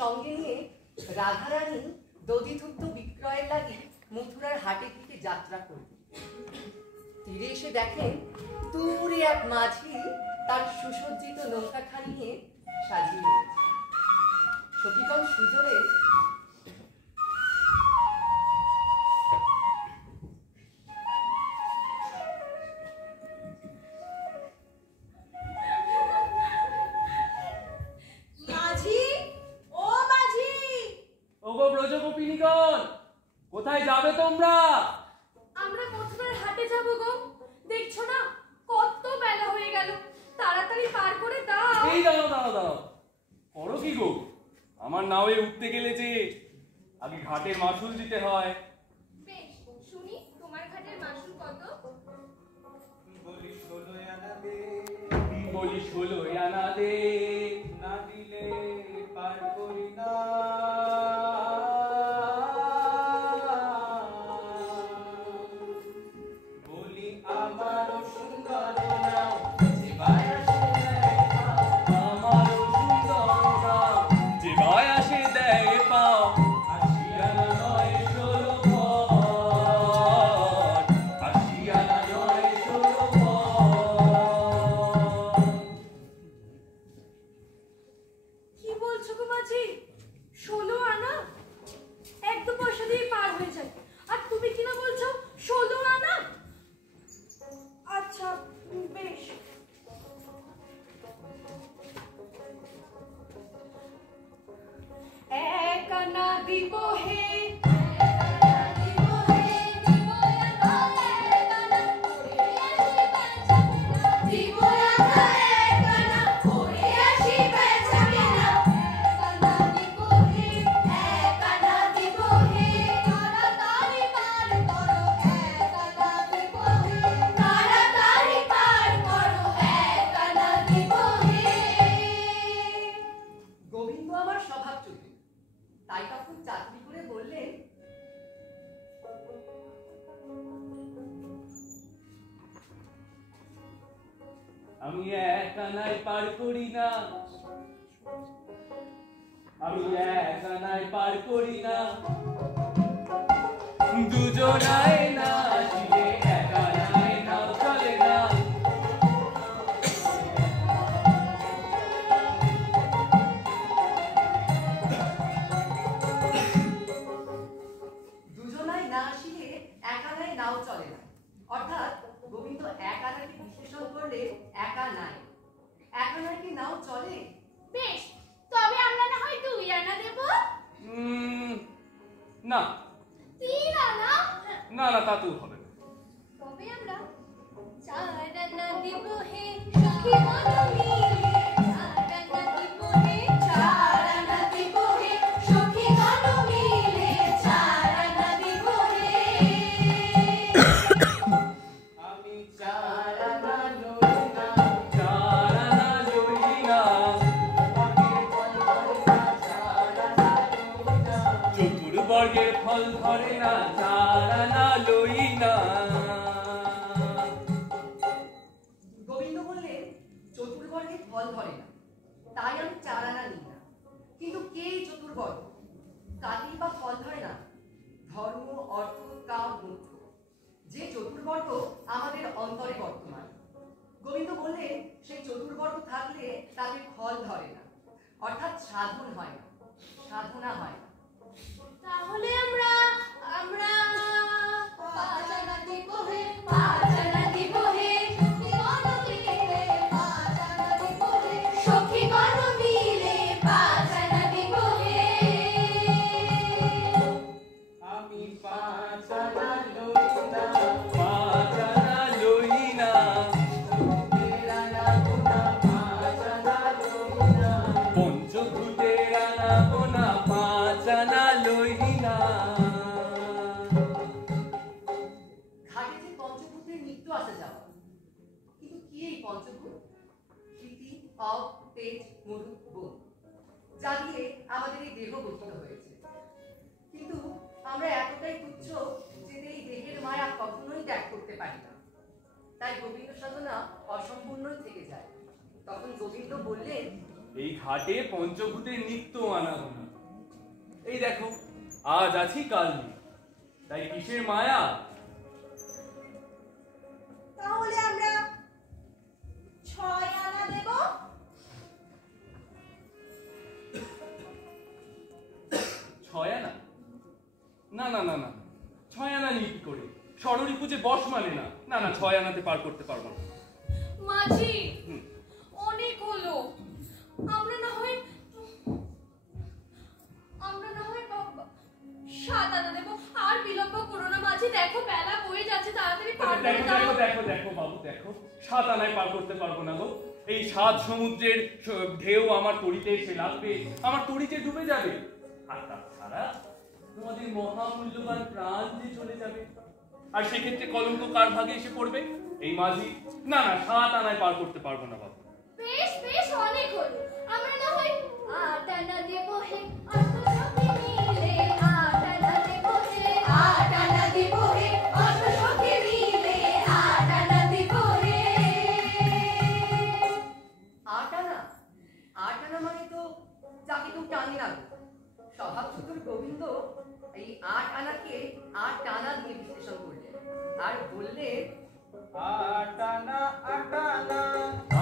সঙ্গে নিয়ে রাধারানী দধিদুগ্ধ বিক্রয়ের লাগি মথুরার হাটের দিকে যাত্রা করলেন। তীরে এসে দেখেন দূরে এক মাঝি তার সুসজ্জিত নৌকাখানি নিয়ে সাজিয়ে রয়েছে। সখীগণ সুজনে কোথায় যাবে তোমরা? আমরা মথুরার হাটে যাব গো। দেখছো না কত বেলা হয়ে গেল, তাড়াতাড়ি পার করে দাও। এই দাঁড়াও করো কি গো? আমার নাওয়ে উঠতে গেলে যে আগে ঘাটের মাসুল দিতে হয়। বেশ, শুনি তোমার ঘাটের মাসুল কত? বলি 16 আনা দে, বলি 16 আনা দে, না দিলে পার করি না। আমি এক আনায় পার করি না, আমি এক আনায় পার করি না, দুজনায় না আসিলে এক আনায় নাও চলে না। দুজনায় না আসিলে এক আনায় নাও চলে না, অর্থাৎ গোবিন্দ এক আনাকে বিশেষণ করলে একা নাই, এক আনায় কি নাও চলে? বেশ, তবে আমরা না হয় 2 আনা দেব। না 3 আনা? না না, তা তো হবে না। তবে আমরা 4 আনা দেব হে সখী মন মিলে, 4 আনা দেব হে, 4 আনা দেব হে সখী মন মিলে, 4 আনা দেব হে। আমি 4 আনা লই না, 4 আনা লই না, চতুর চতুর্বর্গের ফল ধরে না, চার আনা লই না। গোবিন্দ বললেন, চতুর্বর্গের ফল ধরে না, তাই আমি 4 আনা নিই না। কিন্তু কে এই চতুর্বর্গ? কাকেই বা ফল ধরে না? ধর্ম, অর্থ, কাম, মোক্ষ, যে চতুর্বর্গ আমাদের অন্তরে বর্তমান। গোবিন্দ বললেন, সেই চতুর্বর্গ থাকলে তাদের ফল ধরে না, অর্থাৎ সাধন হয় না, সাধনা হয় না। তাহলে আমরা 5 আনা দিব হে, 5 আনা দিব হে, সখীগণ মিলে 5 আনা দিব হে। আমি 5 আনা লই না, 5 আনা লই না। চতুর্ভুজের আনা গোনা 5 আনা লই না। পঞ্চভূতের আনা গোনা 5 আনা লই না। ঘাটে যে পঞ্চভূতের নিত্য আসা যাওয়া, কিন্তু কি এই পঞ্চভূত? স্মৃতি, অব, তেজ, মরু, বোন, যা দিয়ে আমাদের এই দেহ গঠিত হয়েছে। কিন্তু আমরা এতটাই তুচ্ছ যে এই দেহের মায়া কখনোই ত্যাগ করতে পারি না, তাই গোবিন্দ সাধনা অসম্পূর্ণই থেকে যায়। তখন গোবিন্দ বললেন, এই ঘাটে পঞ্চভূতের নিত্য আনাগোনা। এই দেখো, আজ আছি কাল নেই, তাই কিসের মায়া? তাহলে আমরা 6 আনা দেব। 6 আনা? না না না না, 6 আনা নিয়ে কি করে? ষড়রি পুজে বস মানে না। না না, 6 আনাতে পার করতে পারবো না। মাঝি, হুম। অনেক হলো। আমরা না হয় 7 আনা দেব। আর বিলম্ব করো না মাঝি, দেখো বেলা বয়ে যাচ্ছে, তাড়াতাড়ি পার করে দেখো দাও। দেখো দেখো দেখো বাবু, দেখো 7 আনায় পার করতে পারবো না গো। এই 7 সমুদ্রের ঢেউ আমার তড়িতে এসে লাগবে, আমার তড়িতে ডুবে যাবে। আর তাছাড়া তোমাদের মহামূল্যবান প্রাণ যে চলে যাবে, আর সেক্ষেত্রে কলঙ্ক কার ভাগে এসে পড়বে? এই মাঝি। না না, 7 আনায় পার করতে পারবো না বাবু। বেশ বেশ, অনেক হলো। আমরা না হয় 8 আনা দেব হে, অষ্টসখী মিলে 8 আনা দেব হে, 8 আনা দেব হে, অষ্টসখী মিলে 8 আনা দেব হে। 8 আনা? 8 আনা মানে তো যাকে কেউ টানে না গো। স্বভাব চতুর গোবিন্দ এই 8 আনাকে 8 টানা দিয়ে বিশ্লেষণ করলেন আর বললেন, 8 আনা 8 আনা,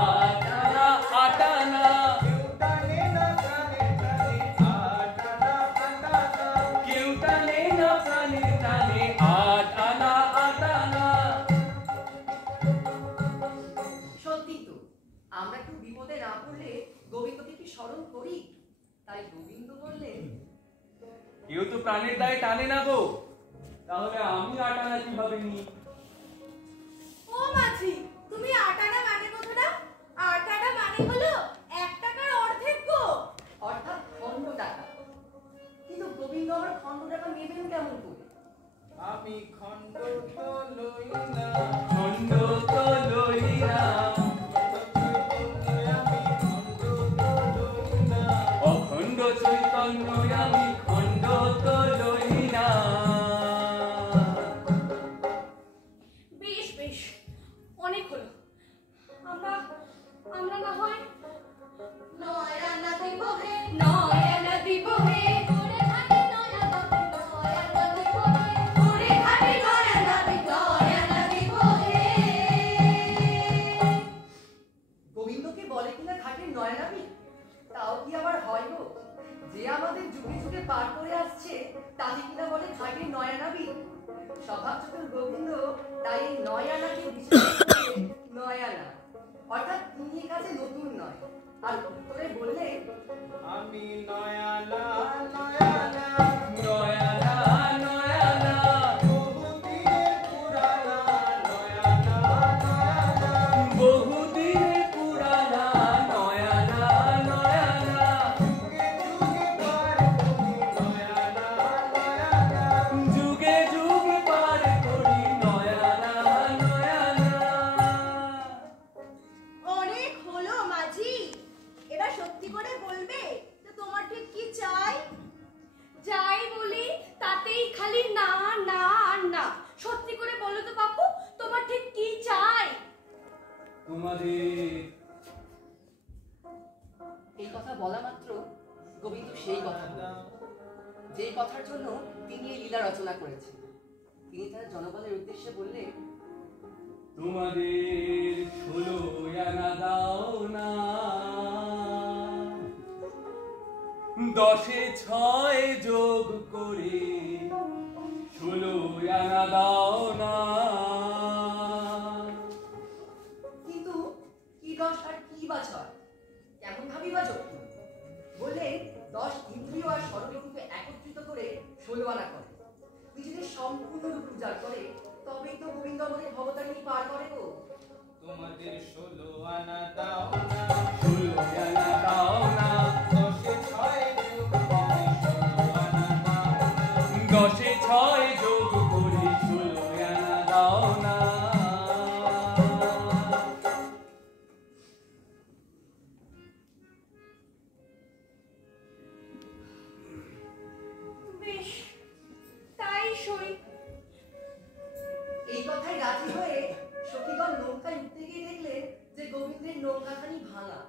8 আনা 8 আনা, কেউ টানে না প্রাণে প্রাণে। 8 আনা 8 আনা, কেউ টানে না প্রাণে টানে। 8 আনা 8 আনা। সত্যি তো, আমরা কেউ বিপদে না পড়লে গোবিন্দকে কি স্মরণ করি? তাই গোবিন্দ বললেন, কেউ তো প্রাণের দায়ে টানে না গো, তাহলে আমি 8 আনা কিভাবে নিই? ও মাঝি, তুমি 8 আনা মানে বোঝো না? 8 আনা মানে হলো 1 টাকার অর্ধেক গো। অর্থাৎ খণ্ড টাকা। কিন্তু গোবিন্দ আমার খণ্ড টাকা নেবেন কেমন করে? আমি খণ্ড তো লই না, খণ্ড তো লই না, আমি খণ্ড তো লই না। অখণ্ড চৈতন্য আমি খণ্ড তো লই না। বেশ বেশ, অনেক হলো। আমরা না হয় 9 আনা দিব হে, 9 আনা দিব হে, ওরে ঘাটে 9 আনা, 9 আনা দিব হে, ওরে ঘাটে 9 আনা, 9 আনা দিব হে। গোবিন্দকে বলে কিনা ঘাটের নয়নাবি? তাও কি আবার হয় গো? যে আমাদের যুগে যুগে পার করে আসছে তাকে কিনা বলে ঘাটের নয়নাবি? স্বভাব চতুর গোবিন্দ তাই এই 9 আনাকে বিশেষ করে 9 আনা, অর্থাৎ তিনি কাছে নতুন নয়। আর উত্তরে বললেন, আমি 9 আনা 9 আনা, 9 আনা 9 আনা, বহুদিনের পুরানা 9 আনা 9 আনা। বহুদিনের পুরানা 9 আনা 9 আনা, যুগে যুগে পার করি 9 আনা 9 আনা। যুগে যুগে পার করি 9 আনা 9 আনা। অনেক হলো মাঝি, এবার সত্যি করে বলবে যে তোমার ঠিক কি চাই? যা তোমাদের। এই কথা বলা মাত্র গোবিন্দ সেই কথা বললেন, যেই কথার জন্য তিনি এই লীলা রচনা করেছেন। তিনি তার জনগণের উদ্দেশ্যে বললেন, তোমাদের 16 আনা দাও না, 10-এ 6 যোগ করে 16 আনা দাও না। কিন্তু কি 10 আর কি বা 6? কেমন ভাবিবা যুক্তি? বললেন 10 ইন্দ্রিয় আর ষড়যন্ত্রকে একত্রিত করে 16 আনা করে, নিজেদের সম্পূর্ণ রূপ উজাড় করে, তবেই তো গোবিন্দ আমাদের ভবতারিণী পার করে গো। তোমাদের 16 আনা দাও না, 16 আনা দাও না, 10-এ 6 যোগ করে 16 আনা দাও না। 10-এ 6 যোগ করে 16 আনা দাও না। বেশ, তাই সই। এই কথায় রাজি হয়ে সখীগণ নৌকায় উঠতে গিয়ে দেখলেন যে গোবিন্দের নৌকাখানি ভাঙা।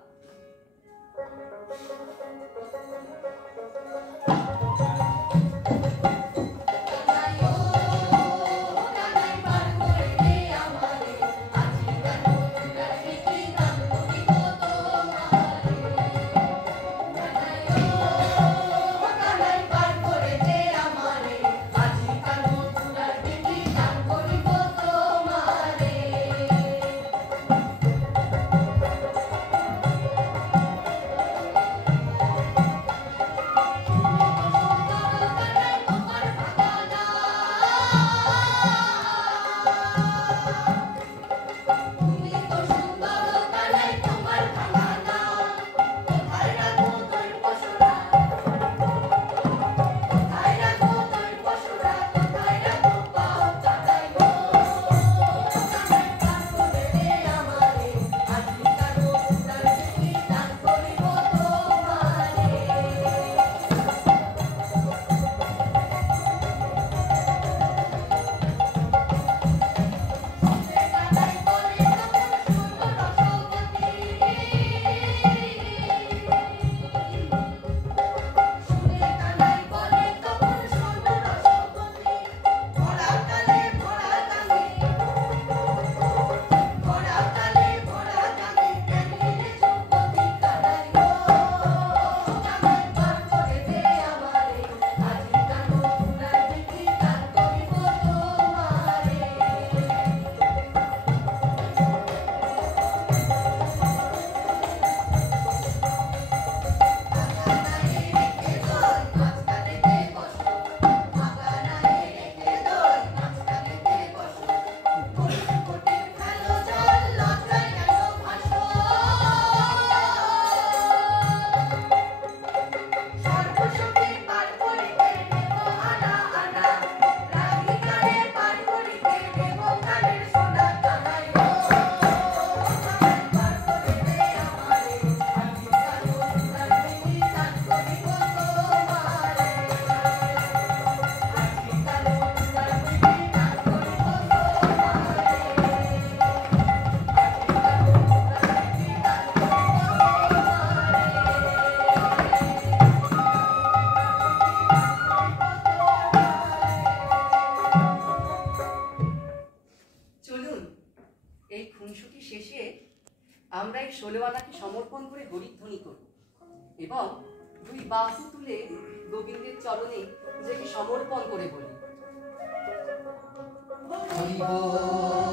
আমরা এই 16 আনাকে সমর্পণ করে হরিধ্বনি করব এবং দুই বাহু তুলে গোবিন্দের চরণে নিজেকে সমর্পণ করে বলি, হরি বল।